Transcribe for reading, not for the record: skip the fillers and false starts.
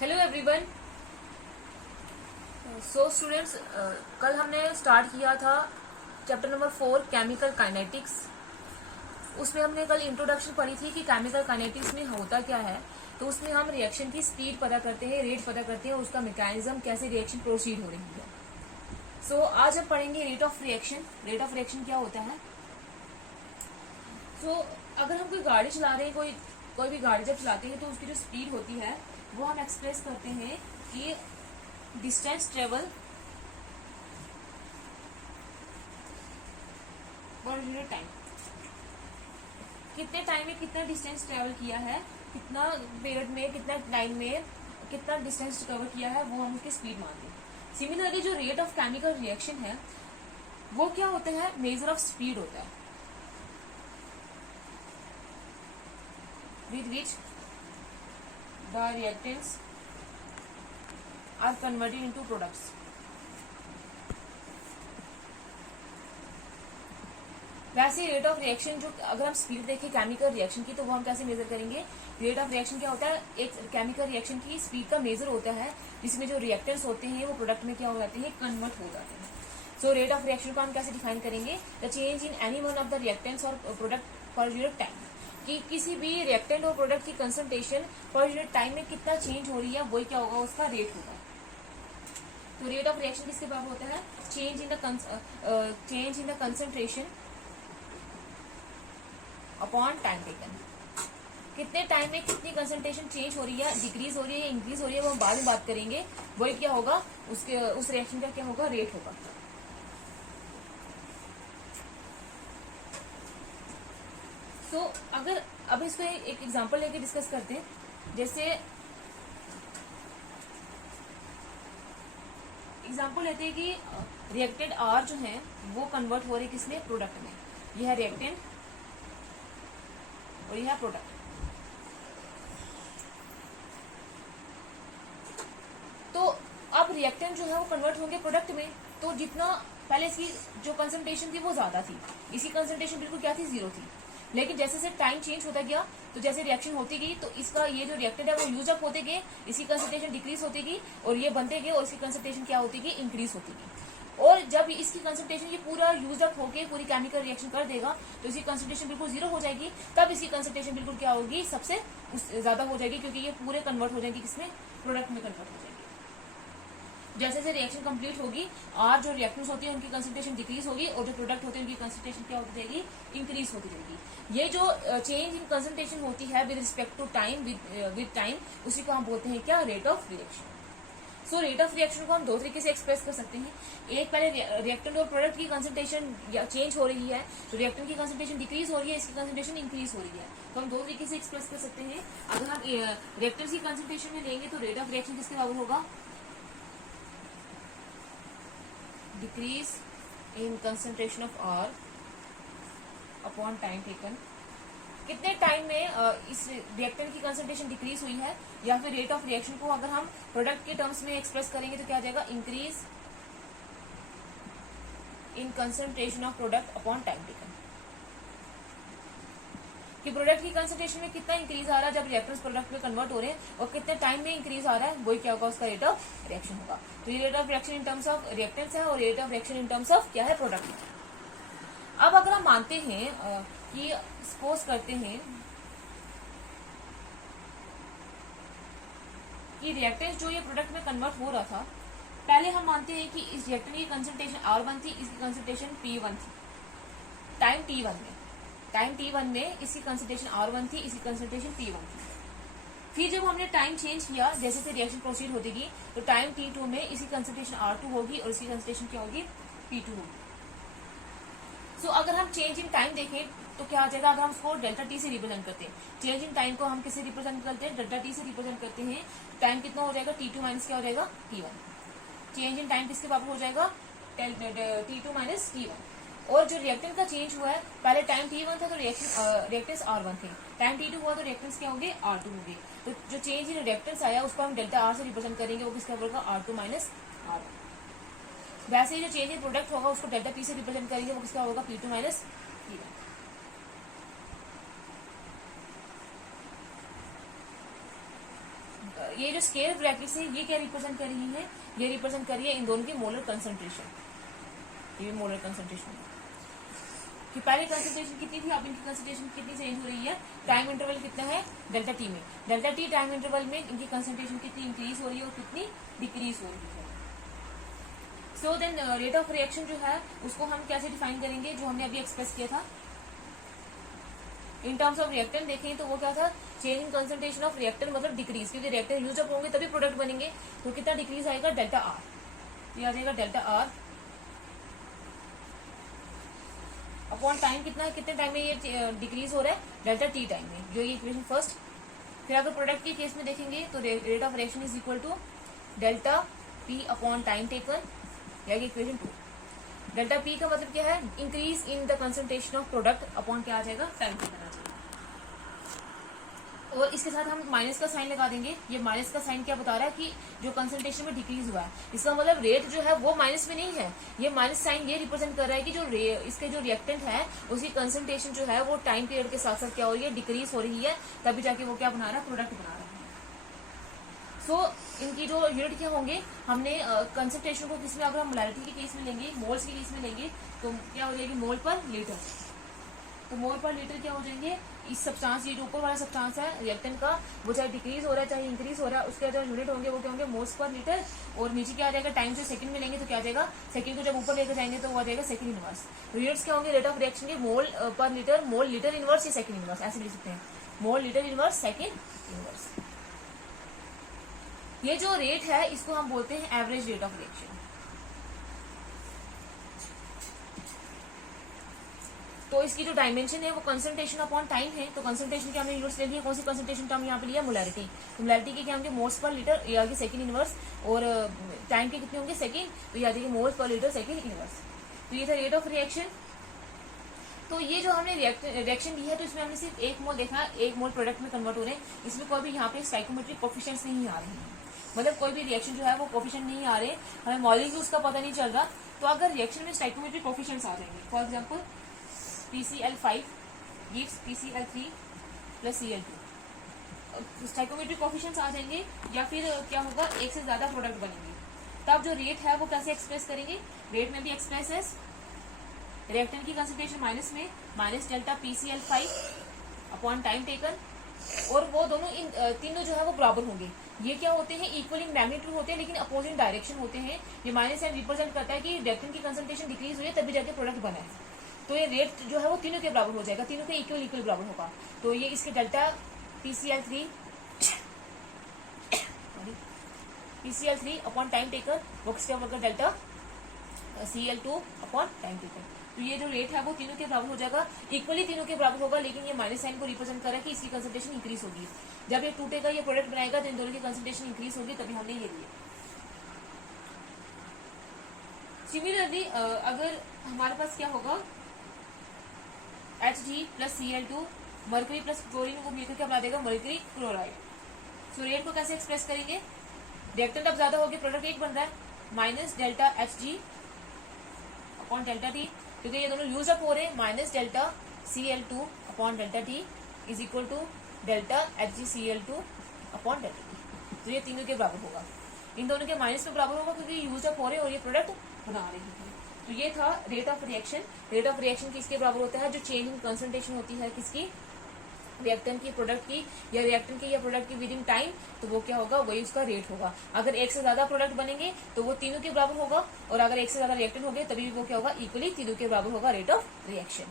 Hello everyone. So students, कल हमने start किया था चैप्टर नंबर 4 केमिकल काइनेटिक्स। उसमें हमने कल इंट्रोडक्शन पढ़ी थी कि केमिकल काइनेटिक्स में होता क्या है। तो उसमें हम रिएक्शन की स्पीड पता करते हैं, रेट पता करते हैं, उसका मैकेनिज्म कैसे रिएक्शन प्रोसीड हो रही है। सो आज हम पढ़ेंगे rate of reaction. Rate of reaction क्या होता है। सो अगर हम कोई गाड़ी चला रहे हैं, कोई भी गाड़ी जब चलाते हैं तो उसकी जो स्पीड होती है वो हम एक्सप्रेस करते हैं कि distance travel per unit time. कितने टाइम में कितना डिस्टेंस ट्रेवल किया है, कितना पीरियड में, कितना टाइम में कितना डिस्टेंस कवर किया है, वो हम उसकी स्पीड मानते हैं। सिमिलरली जो रेट ऑफ केमिकल रिएक्शन है वो क्या होता है, मेजर ऑफ स्पीड होता है with which the reactants are converted into products। वैसे रेट ऑफ रिएक्शन जो अगर हम स्पीड देखें केमिकल रिएक्शन की तो वो हम कैसे मेजर करेंगे। रेट ऑफ रिएक्शन क्या होता है, एक केमिकल रिएक्शन की स्पीड का मेजर होता है जिसमें जो रिएक्टेंट्स होते हैं वो प्रोडक्ट में क्या हो जाते हैं, कन्वर्ट हो जाते हैं। सो रेट ऑफ रिएक्शन को हम कैसे डिफाइन करेंगे, the change in any one of the reactants और प्रोडक्ट पर यूनिट टाइम। कि किसी भी रिएक्टेंट और प्रोडक्ट की कंसंट्रेशन पर यूनिट टाइम में कितना चेंज हो रही है, वही क्या होगा, उसका रेट होगा। तो रेट ऑफ रिएक्शन किसके बराबर होता है, change in the concentration upon time taken. कितने टाइम में कितनी कंसंट्रेशन चेंज हो रही है, डिक्रीज हो रही है, इंक्रीज हो रही है, वो हम बाद में बात करेंगे। वही क्या होगा, उस रिएक्शन का क्या होगा, रेट होगा। तो अगर अब इसको एक एग्जांपल लेके डिस्कस करते हैं। जैसे एग्जांपल लेते हैं कि रिएक्टेंट आर जो है वो कन्वर्ट हो रही है किसमें, प्रोडक्ट में। यह है रिएक्टेंट और यह है प्रोडक्ट। तो अब रिएक्टेंट जो है वो कन्वर्ट होंगे प्रोडक्ट में। तो जितना पहले इसकी जो कंसंट्रेशन थी वो ज्यादा थी, इसकी कंसंट्रेशन बिल्कुल क्या थी, 0 थी। लेकिन जैसे जैसे टाइम चेंज होता गया तो जैसे रिएक्शन होती गई तो इसका ये जो रिएक्टेंट है वो यूज अप होते गए, इसकी कंसंट्रेशन डिक्रीज होती गई और ये बनते गए और इसकी कंसंट्रेशन क्या होती गई, इंक्रीज होती गई। और जब इसकी कंसंट्रेशन ये पूरा यूज अप होके पूरी केमिकल रिएक्शन कर देगा तो इसकी कंसंट्रेशन बिल्कुल 0 हो जाएगी। तब इसकी कंसंट्रेशन बिल्कुल क्या होगी, सबसे ज्यादा हो जाएगी, क्योंकि ये पूरे कन्वर्ट हो जाएंगे किसमें, प्रोडक्ट में कन्वर्ट हो जाएंगे। जैसे जैसे रिएक्शन कंप्लीट होगी और जो रिएक्टेंट्स होती है उनकी कंसंट्रेशन डिक्रीज होगी और जो प्रोडक्ट होते हैं उनकी कंसंट्रेशन क्या होती जाएगी, इंक्रीज होती जाएगी। ये जो चेंज इन कंसंट्रेशन होती है with respect to time, with time, उसी को हम बोलते हैं क्या, rate of reaction. So rate of reaction को हम दो तरीके से एक्सप्रेस कर सकते हैं। एक, पहले रिएक्टेंट और प्रोडक्ट की कंसंट्रेशन चेंज हो रही है तो रिएक्टेंट की कंसंट्रेशन डिक्रीज हो रही है, इसकी कंसंट्रेशन इंक्रीज हो रही है। तो हम दो तरीके से एक्सप्रेस कर सकते हैं। अगर हम रिएक्टेंट की कंसंट्रेशन में लेंगे तो रेट ऑफ रिएक्शन किसके बराबर होगा, decrease in concentration of R upon time taken. कितने टाइम में इस रिएक्टेंट की कंसंट्रेशन डिक्रीज हुई है, या फिर रेट ऑफ रिएक्शन को अगर हम प्रोडक्ट के टर्म्स में एक्सप्रेस करेंगे तो क्या आ जाएगा, increase in concentration of product upon time taken. कि प्रोडक्ट की कंसंट्रेशन में कितना इंक्रीज आ रहा है जब रिएक्टेंट्स प्रोडक्ट में कन्वर्ट हो रहे हैं और कितने टाइम में इंक्रीज आ रहा है, वही क्या होगा, उसका रेट ऑफ रिएक्शन होगा। तो ये rate of reaction in terms of reactants है और rate of reaction in terms of क्या है, प्रोडक्ट। अब अगर हम मानते हैं कि सपोज करते हैं कि रिएक्टेंट्स जो ये प्रोडक्ट में कन्वर्ट हो रहा था, पहले हम मानते हैं कि इस रिएक्टेंट की कंसंट्रेशन R1 थी, इसकी कंसंट्रेशन P1 थी टाइम T1 में इसकी कंसंट्रेशन R1 थी, इसकी कंसंट्रेशन P1 थी। फिर जब हमने टाइम चेंज किया, जैसे से रिएक्शन प्रोसीड होती गई तो टाइम T2 में इसकी कंसंट्रेशन R2 होगी और इसकी कंसंट्रेशन क्या होगी, P2 होगी। सो अगर हम चेंज इन टाइम देखें तो क्या आ जाएगा, अगर हम उसको डेल्टा टी से रिप्रेजेंट करते हैं, चेंज इन टाइम को हम किससे रिप्रेजेंट करते हैं, डेल्टा टी से रिप्रेजेंट करते हैं। टाइम कितना हो जाएगा, T2 माइनस क्या हो जाएगा, T1। चेंज इन टाइम किसके बराबर हो जाएगा, T2 माइनस T1। और जो रिएक्टेंट का चेंज हुआ है, पहले टाइम T1 था तो रिएक्टेंट्स R1 थे, टाइम T2 हुआ तो रिएक्टेंट्स क्या होंगे, R2 होंगे। तो जो चेंज इन रिएक्टेंट्स आया उसको हम डेल्टा R से रिप्रेजेंट करेंगे, वो किसका होगा, R2 माइनस R1। वैसे ही जो चेंज इन प्रोडक्ट होगा उसको डेल्टा P से रिप्रेजेंट करेंगे, वो किसका होगा, P2 माइनस P1। ये जो स्केयर ब्रैकेट्स है ये क्या रिप्रेजेंट कर रही है, ये रिप्रेजेंट कर रही है इन दोनों की मोलर कंसंट्रेशन, ये मोलर कंसंट्रेशन कि पहले कंसंट्रेशन कितनी थी, अब इनकी कंसंट्रेशन कितनी चेंज हो रही है, टाइम इंटरवल कितना है डेल्टा टी में, डेल्टा टी टाइम इंटरवल में इनकी कंसंट्रेशन कितनी इंक्रीज हो रही है और कितनी डिक्रीज हो रही है। So then rate of reaction जो है उसको हम कैसे डिफाइन करेंगे, जो हमने अभी एक्सप्रेस किया था इन टर्म्स ऑफ रिएक्टेंट देखें तो वो क्या था, change in concentration of reactant मतलब डिक्रीज, क्योंकि रिएक्टेंट यूज अप होंगे तभी प्रोडक्ट बनेंगे, तो कितना डिक्रीज आएगा डेल्टा आर, तो आ जाएगा डेल्टा आर अपॉन टाइम कितना है, कितने टाइम में ये डिक्रीज हो रहा है डेल्टा टी टाइम में, जो ये इक्वेशन फर्स्ट। फिर अगर प्रोडक्ट के केस में देखेंगे तो rate of reaction is equal to delta P upon time taken, या इक्वेशन 2। डेल्टा पी का मतलब क्या है, increase in the concentration of product upon क्या आ जाएगा टाइम टेकन आ जाएगा। और इसके साथ हम माइनस का साइन लगा देंगे, ये माइनस का साइन क्या बता रहा है कि जो कंसंट्रेशन में डिक्रीज हुआ है, इसका मतलब रेट जो है वो माइनस में नहीं है, ये माइनस साइन ये रिप्रेजेंट कर रहा है कि जो इसके जो रिएक्टेंट है उसकी कंसंट्रेशन जो है वो टाइम पीरियड के साथ साथ क्या हो रही है, डिक्रीज हो रही है, तभी जाके वो क्या बना रहा है, प्रोडक्ट बना रहा है। सो इनकी जो यूनिट क्या होंगे, हमने कंसंट्रेशन को किसमें, अगर हम मोलैरिटी के केस में लेंगे, मोल्स के केस में लेंगे तो क्या हो जाएगी मोल पर लीटर, तो मोल पर लीटर क्या हो जाएंगे, इस सब्सटेंस ये जो ऊपर वाला सब्सटेंस है रिएक्टेंट का, वो चाहे डिक्रीज हो रहा है चाहे इंक्रीज हो रहा है, उसके जो यूनिट होंगे वो क्या होंगे मोल्स पर लीटर, और नीचे क्या आ जाएगा, टाइम से सेकंड में लेंगे तो क्या आ जाएगा, सेकंड को जब ऊपर लेकर जाएंगे तो वो आ जाएगा सेकंड इनवर्स। यूनिट्स क्या होंगे रेट ऑफ रिएक्शन के, मोल पर लीटर, मोल लीटर इनवर्स या सेकंड इनवर्स, ऐसे लिख सकते हैं, mole litre inverse second inverse. ये जो रेट है इसको हम बोलते हैं एवरेज रेट ऑफ रिएक्शन। तो इसकी जो डायमेंशन है वो कंसंट्रेशन अपॉन टाइम है, तो कंसंट्रेशन की हमने यूनिट्स ले लिया, कौन सी कंसंट्रेशन टर्म यहाँ पे लिया, मोलैरिटी, तो मोलैरिटी के क्या होंगे मोल्स पर लीटर, ये आगे सेकंड इनवर्स, और टाइम के कितने होंगे सेकंड, तो ये आ जाएगी moles per litre second inverse. तो ये था रेट ऑफ रिएक्शन। तो ये जो हमने रिएक्शन दी है तो इसमें हमने सिर्फ एक मोल देखा, एक मोल प्रोडक्ट में कन्वर्ट हो रहे हैं, इसमें कोई भी यहाँ पे स्टाइकोमेट्रिक कोफिशिएंट्स नहीं आ रहे हैं, मतलब कोई भी रिएक्शन जो है वो कोफिशिएंट नहीं आ रहे, हमें मॉलिक्यूल्स का पता नहीं चल रहा। तो अगर रिएक्शन में स्टाइकोमेट्रिक कोफिशिएंट्स आ जाएंगे, for example PCl5 gives PCl3 plus Cl2, stoichiometric coefficients आ जाएंगे, या फिर क्या होगा एक से ज्यादा प्रोडक्ट बनेंगे, तब जो रेट है वो कैसे एक्सप्रेस करेंगे, रेट में भी एक्सप्रेस है रिएक्टेंट की कंसंट्रेशन माइनस में minus delta PCl5 upon time taken, और वो दोनों इन तीनों जो है वो बराबर होंगे। ये क्या होते हैं, इक्वल इन मैग्नीट्यूड होते हैं लेकिन अपोजिट डायरेक्शन होते हैं। ये माइनस साइन रिप्रेजेंट करता है कि रिएक्टेंट की कंसंट्रेशन डिक्रीज हुई है तभी जाके प्रोडक्ट बना है, तो ये रेट जो है वो तीनों के बराबर हो जाएगा, तीनों के इक्वल इक्वल बराबर होगा। तो ये इसके delta PCl3 upon time taker, वो किसके बराबर delta Cl2 upon time taker, तो ये जो रेट है वो तीनों के बराबर हो जाएगा, इक्वली तीनों के बराबर होगा, लेकिन ये माइनस साइन को रिप्रेजेंट कर रहा है कि इसकी कंसंट्रेशन इंक्रीज होगी, जब ये टूटेगा ये प्रोडक्ट बनाएगा तो इन दोनों की कंसंट्रेशन इंक्रीज होगी, तभी हमने ये लिया। सिमिलरली अगर हमारे पास क्या होगा Hg plus Cl2 mercury plus chlorine को मिलकर क्या बना देगा मर्करी क्लोराइड। सो रेट को कैसे एक्सप्रेस करेंगे, रिएक्टेंट अब ज्यादा हो गया, प्रोडक्ट एक बन रहा है, minus delta Hg upon delta T, क्योंकि ये दोनों यूज अप हो रहे हैं, minus delta Cl2 upon delta T is equal to delta HgCl2 upon delta T, तो ये तीनों के बराबर होगा, इन दोनों के माइनस के बराबर होगा क्योंकि यूज अप हो रहे हैं और ये प्रोडक्ट बना रहे हैं। तो ये था rate of reaction. Rate of reaction किसके बराबर होता है, जो चेंज इन कंसंट्रेशन होती है किसकी, रिएक्टेंट की प्रोडक्ट की, या रिएक्टेंट की या प्रोडक्ट की विद इन टाइम, तो वो क्या होगा वही उसका रेट होगा। अगर एक से ज्यादा प्रोडक्ट बनेंगे तो वो तीनों के बराबर होगा, और अगर एक से ज्यादा रिएक्टेंट हो गए तभी वो क्या होगा इक्वली तीनों के बराबर होगा रेट ऑफ रिएक्शन।